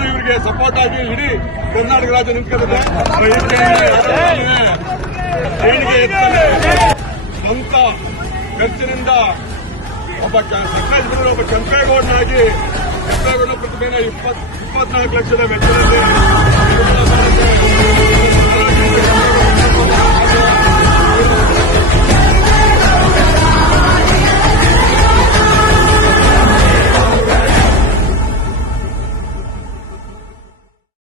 ಬಂದು ಇವರಿಗೆ ಸಪೋರ್ಟ್ ಆಗಿ ಇಡೀ ಕರ್ನಾಟಕ ರಾಜ್ಯ ನಿಂತ್ಕೊಂಡಿದೆ. ದೇಣಿಗೆ ಸ್ವಂತ ಖರ್ಚಿನಿಂದ ಒಬ್ಬ ಸಕ್ರೇಶ್ವರ ಒಬ್ಬ ಕೆಂಪೇಗೌಡನಾಗಿ ಕೆಂಪೇಗೌಡ ಪ್ರತಿಮೆನ 24 ಲಕ್ಷದ ವೆಚ್ಚದಲ್ಲಿ